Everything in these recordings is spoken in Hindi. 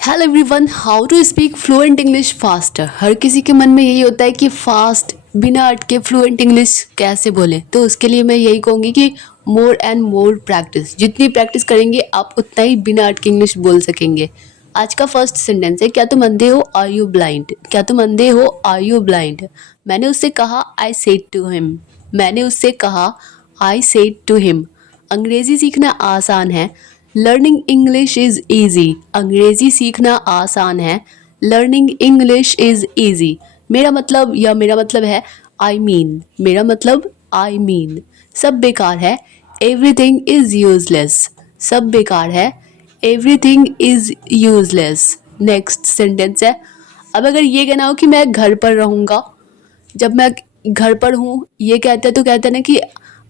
Hello everyone, how to speak fluent English fast. हर किसी के मन में यही होता है कि फास्ट बिना अटके फ्लुएंट इंग्लिश कैसे बोले। तो उसके लिए मैं यही कहूँगी कि मोर एंड मोर प्रैक्टिस। जितनी प्रैक्टिस करेंगे आप उतना ही बिना अटके इंग्लिश बोल सकेंगे। आज का फर्स्ट सेंटेंस है, क्या तुम अंधे हो, आर यू ब्लाइंड। क्या तुम अंधे हो, आर यू ब्लाइंड। मैंने उससे कहा, आई सेड टू हिम। मैंने उससे कहा, आई सेड टू हिम। अंग्रेजी सीखना आसान है, लर्निंग इंग्लिश इज़ ईजी। अंग्रेज़ी सीखना आसान है, लर्निंग इंग्लिश इज़ ईजी। मेरा मतलब है आई मीन। मेरा मतलब आई मीन। सब बेकार है, एवरीथिंग इज़ यूजलेस। सब बेकार है, everything is useless. Next sentence है, अब अगर ये कहना हो कि मैं घर पर रहूँगा, जब मैं घर पर हूँ ये कहते हैं तो कहते हैं ना कि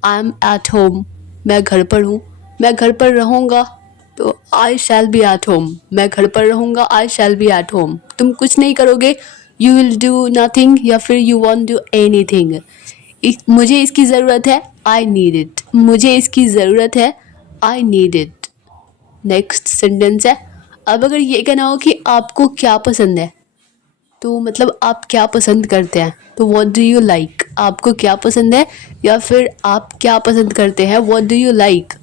आई एम एट होम। मैं घर पर हूँ, मैं घर पर रहूँगा तो आई शैल बी एट होम। मैं घर पर रहूँगा, आई शैल बी एट होम। तुम कुछ नहीं करोगे, यू विल डू नथिंग, या फिर you want do any thing. मुझे इसकी ज़रूरत है, आई नीड इट। मुझे इसकी ज़रूरत है, I need it. Next sentence है, अब अगर ये कहना हो कि आपको क्या पसंद है, तो मतलब आप क्या पसंद करते हैं, तो व्हाट डू यू लाइक। आपको क्या पसंद है या फिर आप क्या पसंद करते हैं, व्हाट डू यू लाइक।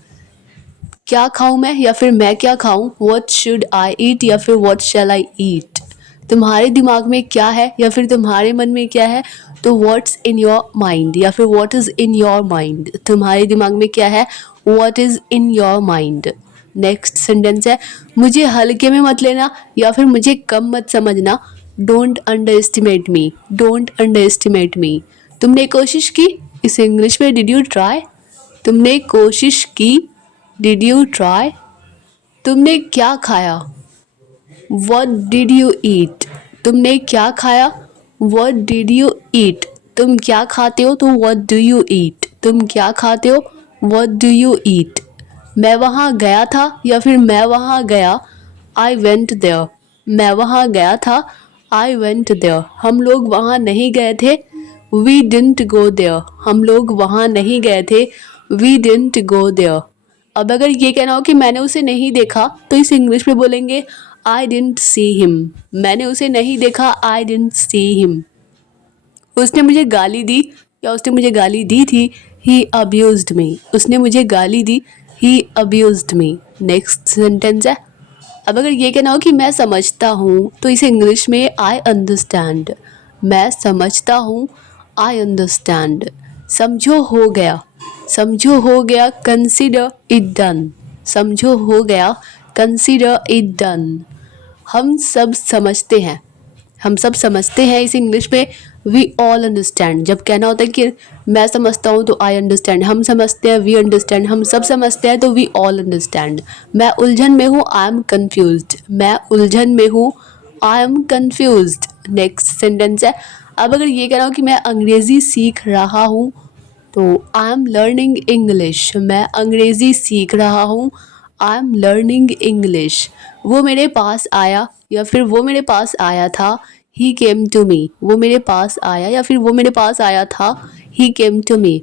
क्या खाऊं मैं या फिर मैं क्या खाऊं, व्हाट शुड आई ईट या फिर व्हाट शैल आई ईट। तुम्हारे दिमाग में क्या है या फिर तुम्हारे मन में क्या है, तो व्हाट्स इन योर माइंड या फिर what is in your mind. तुम्हारे दिमाग में क्या है, what is in your mind. Next sentence है, मुझे हल्के में मत लेना या फिर मुझे कम मत समझना। Don't underestimate me. Don't underestimate me. तुमने कोशिश की, इसे इंग्लिश में डिड यू ट्राई। तुमने कोशिश की, डिड यू ट्राई। तुमने क्या खाया, वट डिड यू ईट। तुमने क्या खाया, वट डिड यू ईट। तुम क्या खाते हो, तो वट डू यू ईट। तुम क्या खाते हो, वट डू यू ईट। मैं वहाँ गया था या फिर मैं वहाँ गया, आई वेंट देयर। मैं वहाँ गया था, आई वेंट देयर। हम लोग वहाँ नहीं गए थे, वी डिडंट गो देयर। हम लोग वहाँ नहीं गए थे, वी डिडंट गो देयर। अब अगर ये कहना हो कि मैंने उसे नहीं देखा, तो इसे इंग्लिश में बोलेंगे, आई डिडंट सी हिम। मैंने उसे नहीं देखा, आई डिडंट सी हिम। उसने मुझे गाली दी या उसने मुझे गाली दी थी, ही अब्यूज्ड मी। उसने मुझे गाली दी, ही अब्यूज्ड मी। नेक्स्ट सेंटेंस है, अब अगर ये कहना हो कि मैं समझता हूँ, तो इसे इंग्लिश में आई अंडरस्टैंड। मैं समझता हूँ, आई अंडरस्टैंड। समझो हो गया। समझो हो गया, कंसीडर इट डन। समझो हो गया, कंसीडर इट डन। हम सब समझते हैं। हम सब समझते हैं, इस इंग्लिश में वी ऑल अंडरस्टैंड। जब कहना होता है कि मैं समझता हूँ, तो आई अंडरस्टैंड। हम समझते हैं, वी अंडरस्टैंड। हम सब समझते हैं, तो वी ऑल अंडरस्टैंड। मैं उलझन में हूँ, आई एम कन्फ्यूज्ड। मैं उलझन में हूँ, I am confused. Next sentence है, अब अगर ये कह रहा हूँ कि मैं अंग्रेज़ी सीख रहा हूँ, तो आई एम लर्निंग इंग्लिश। मैं अंग्रेज़ी सीख रहा हूँ, आई एम लर्निंग इंग्लिश। वो मेरे पास आया या फिर वो मेरे पास आया था, ही केम टू मी। वो मेरे पास आया या फिर वो मेरे पास आया था, ही केम टू मी।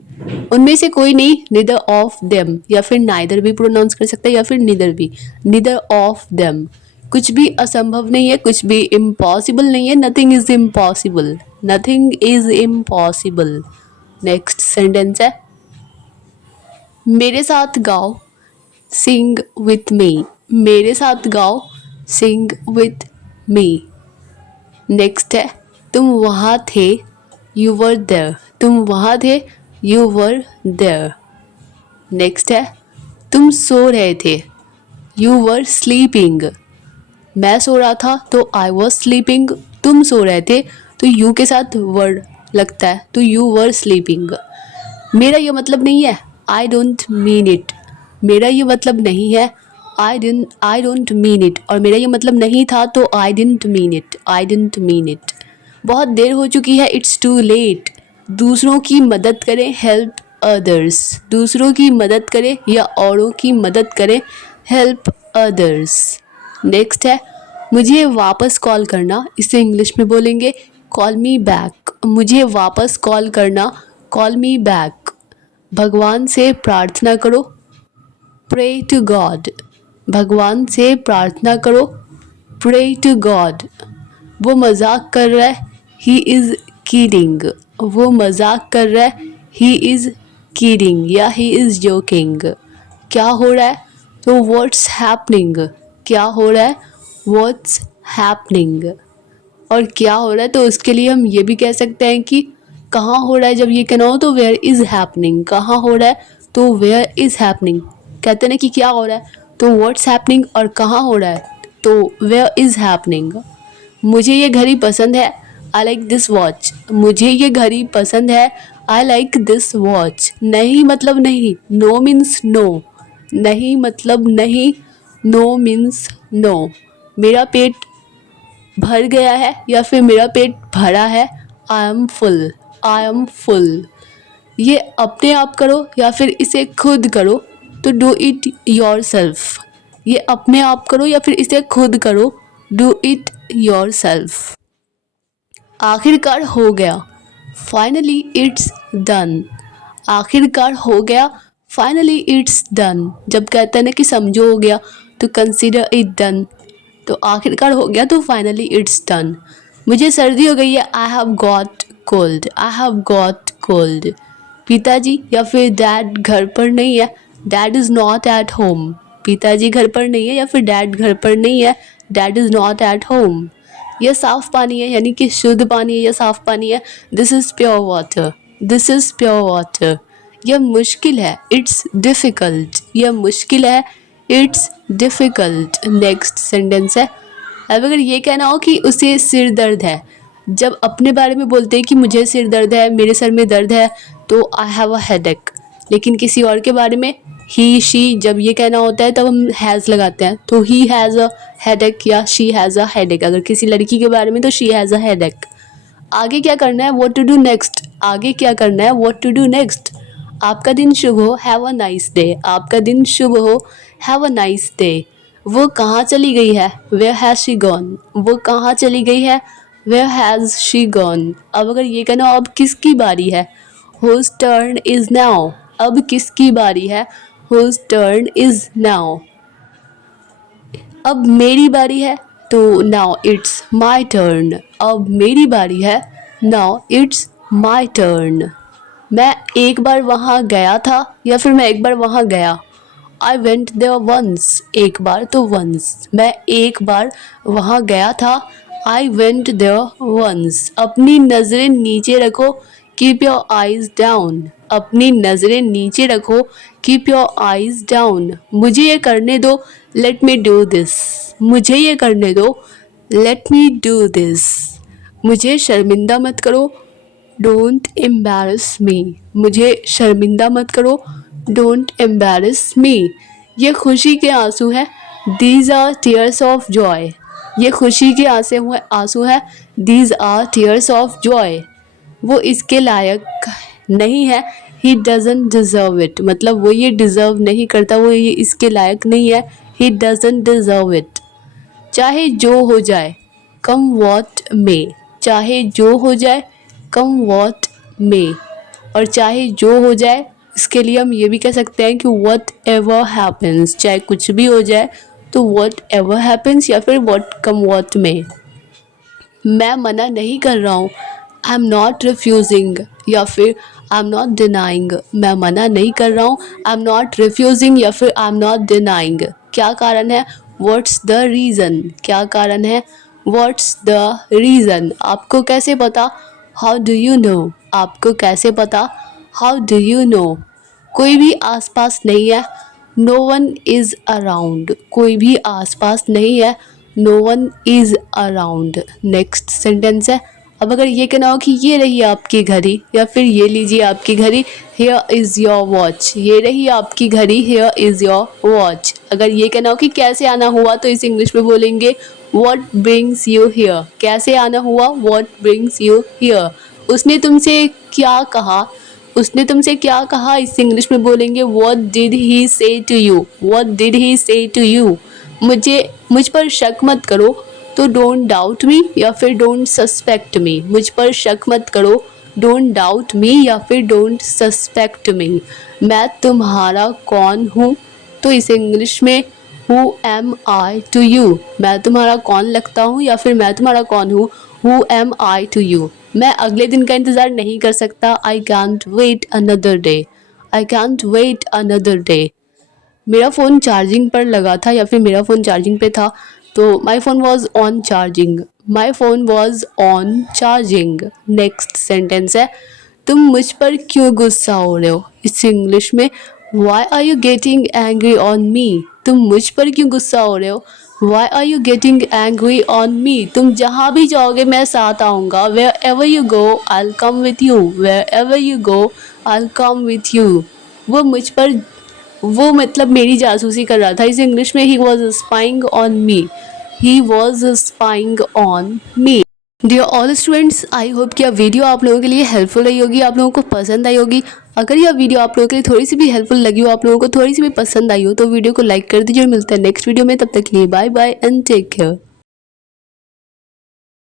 उनमें से कोई नहीं, निदर ऑफ देम, या फिर नाइदर भी प्रोनाउंस कर सकते हैं या फिर निदर भी। निदर ऑफ देम। कुछ भी असंभव नहीं है, कुछ भी इम्पॉसिबल नहीं है। Nothing is impossible. Nothing is impossible. Next sentence है, मेरे साथ गाओ, सिंग विथ मी। मेरे साथ गाओ, सिंग विथ मी। नेक्स्ट है, तुम वहाँ थे, यू वर देयर। तुम वहाँ थे, यू वर देयर। नेक्स्ट है, तुम सो रहे थे, यू वर स्लीपिंग। मैं सो रहा था, तो आई वॉज स्लीपिंग। तुम सो रहे थे, तो यू के साथ वर्ड लगता है, तो यू वर स्लीपिंग। मेरा ये मतलब नहीं है, आई डोंट मीन इट। मेरा ये मतलब नहीं है, आई डोंट मीन इट। और मेरा ये मतलब नहीं था, तो I didn't mean it. I didn't mean it. बहुत देर हो चुकी है, इट्स टू लेट। दूसरों की मदद करें, हेल्प अदर्स। दूसरों की मदद करें या औरों की मदद करें, हेल्प अदर्स। नेक्स्ट है, मुझे वापस कॉल करना। इसे इंग्लिश में बोलेंगे, कॉल मी बैक। मुझे वापस कॉल करना, कॉल मी बैक। भगवान से प्रार्थना करो, प्रे टू गॉड। भगवान से प्रार्थना करो, प्रे टू गॉड, वो मजाक कर रहा है, ही इज़ किडिंग, वो मजाक कर रहा है, ही इज़ किडिंग या ही इज़ जोकिंग। क्या हो रहा है, तो व्हाट्स हैपनिंग, क्या हो रहा है, व्हाट्स हैपनिंग। और क्या हो रहा है, तो उसके लिए हम ये भी कह सकते हैं कि कहाँ हो रहा है, जब ये कहना हो तो वेयर इज़ हैपनिंग, कहाँ हो रहा है तो वेयर इज़ हैपनिंग। कहते हैं ना कि क्या हो रहा है तो व्हाट्स हैपनिंग, और कहाँ हो रहा है तो वेयर इज़ हैपनिंग। मुझे ये घड़ी पसंद है, आई लाइक दिस वॉच, मुझे ये घड़ी पसंद है, आई लाइक दिस वॉच। नहीं मतलब नहीं, नो मीन्स नो, नहीं मतलब नहीं, नो मीन्स नो। मेरा पेट भर गया है या फिर मेरा पेट भरा है, I am full, I am full. ये अपने आप करो या फिर इसे खुद करो, तो डू इट योर सेल्फ। ये अपने आप करो या फिर इसे खुद करो, डू इट योर सेल्फ। आखिरकार हो गया, फाइनली इट्स डन, आखिरकार हो गया, फाइनली इट्स डन। जब कहते हैं ना कि समझो हो गया तो कंसिडर इट डन, तो आखिरकार हो गया तो फाइनली इट्स डन। मुझे सर्दी हो गई है, I have got cold, I have got cold. पिताजी या फिर डैड घर पर नहीं है, dad is not at home, पिताजी घर पर नहीं है या फिर डैड घर पर नहीं है, dad is not at home. यह साफ़ पानी है यानी कि शुद्ध पानी है, यह साफ़ पानी है, this is pure water, this is pure water. यह मुश्किल है, इट्स डिफ़िकल्ट, यह मुश्किल है, इट्स डिफ़िकल्ट। नेक्स्ट सेंटेंस है, अब अगर ये कहना हो कि उसे सिर दर्द है, जब अपने बारे में बोलते हैं कि मुझे सिर दर्द है, मेरे सर में दर्द है, तो आई हैव अ हेडेक। लेकिन किसी और के बारे में ही शी, जब ये कहना होता है तब हम हैज़ लगाते हैं, तो ही हैज़ अ हेडेक या शी हैज़ अ हेडेक। अगर किसी लड़की के बारे में तो शी हैज़ अ हेडेक। आगे क्या करना है, व्हाट टू डू नेक्स्ट, आगे क्या करना है, व्हाट टू डू नेक्स्ट। आपका दिन शुभ हो, हैव अ नाइस डे, आपका दिन शुभ हो, हैव अ नाइस डे। वो कहाँ चली गई है, वेयर हैज़ शी गॉन, वो कहाँ चली गई है, वेयर हैज़ शी गॉन। अब अगर ये कहना हो अब किसकी बारी है, whose turn is now, अब किसकी बारी है, whose turn is now। अब मेरी बारी है, तो now it's my turn, अब मेरी बारी है, now it's my turn। मैं एक बार वहाँ गया था या फिर मैं एक बार वहाँ गया, I went there once, एक बार तो once, मैं एक बार वहाँ गया था, I went there once। अपनी नज़रें नीचे रखो, keep your eyes down, अपनी नज़रें नीचे रखो, keep your eyes down। मुझे ये करने दो, let me do this, मुझे ये करने दो, let me do this। मुझे शर्मिंदा मत करो, डोंट एम्बैरस मी, मुझे शर्मिंदा मत करो, डोंट एम्बैरस मी। ये खुशी के आंसू हैं, these are tears of joy, ये खुशी के आंसू हैं, these are tears of joy. वो इसके लायक नहीं है, ही डजंट डिज़र्व इट, मतलब वो ये डिज़र्व नहीं करता, वो ये इसके लायक नहीं है, ही डजंट डिज़र्व इट। चाहे जो हो जाए, कम वॉट मे, चाहे जो हो जाए, कम वॉट मे। और चाहे जो हो जाए, इसके लिए हम ये भी कह सकते हैं कि वॉट एवर हैपन्स, चाहे कुछ भी हो जाए तो वॉट एवर हैपन्स या फिर वॉट कम वॉट मे। मैं मना नहीं कर रहा हूँ, आई एम नॉट रिफ्यूजिंग या फिर आई एम नॉट डिनाइंग। मैं मना नहीं कर रहा हूँ, आई एम नॉट रिफ्यूजिंग या फिर आई एम नॉट डिनाइंग। क्या कारण है, व्हाट्स द रीज़न, क्या कारण है, व्हाट्स द रीज़न। आपको कैसे पता, हाउ डू यू नो, आपको कैसे पता, हाउ डू यू नो। कोई भी आसपास नहीं है, नो वन इज़ अराउंड, कोई भी आसपास नहीं है, no one is around. Next sentence है, अब अगर ये कहना हो कि ये रही आपकी घड़ी या फिर ये लीजिए आपकी घड़ी, हेयर इज़ योर वॉच, ये रही आपकी घड़ी, हेयर इज़ योर वॉच। अगर ये कहना हो कि कैसे आना हुआ, तो इस इंग्लिश में बोलेंगे व्हाट ब्रिंग्स यू हियर, कैसे आना हुआ, व्हाट ब्रिंग्स यू हियर। उसने तुमसे क्या कहा, उसने तुमसे क्या कहा, इस इंग्लिश में बोलेंगे what did he say to you, what did he say to you. मुझ पर शक मत करो, तो डोंट डाउट मी या फिर डोंट सस्पेक्ट मी। मुझ पर शक मत करो, डोंट डाउट मी या फिर डोंट सस्पेक्ट मी। मैं तुम्हारा कौन हूँ, तो इस इंग्लिश में who am I to you, मैं तुम्हारा कौन लगता हूँ या फिर मैं तुम्हारा कौन हूँ, who am I to you, मैं अगले दिन का इंतज़ार नहीं कर सकता, I can't wait another day, I can't wait another day. मेरा फ़ोन चार्जिंग पर लगा था या फिर मेरा फ़ोन चार्जिंग पे था, तो my phone was on charging, my phone was on charging. Next sentence है, तुम मुझ पर क्यों गुस्सा हो रहे हो, इस इंग्लिश में why are you getting angry on me, तुम मुझ पर क्यों गुस्सा हो रहे हो, why are you getting angry on me, तुम जहाँ भी जाओगे मैं साथ आऊँगा, wherever you go I come with you, wherever you go I come with you. वो मुझ पर, वो मतलब मेरी जासूसी कर रहा था, इस इंग्लिश में ही was spying on me, he was spying on me. Dear all students, I hope कि यह वीडियो आप लोगों के लिए हेल्पफुल रही होगी, आप लोगों को पसंद आई होगी। अगर यह वीडियो आप लोगों के लिए थोड़ी सी भी हेल्पफुल लगी हो, आप लोगों को थोड़ी सी भी पसंद आई हो, तो वीडियो को लाइक कर दीजिए और मिलते हैं नेक्स्ट वीडियो में। तब तक के लिए bye bye and take care.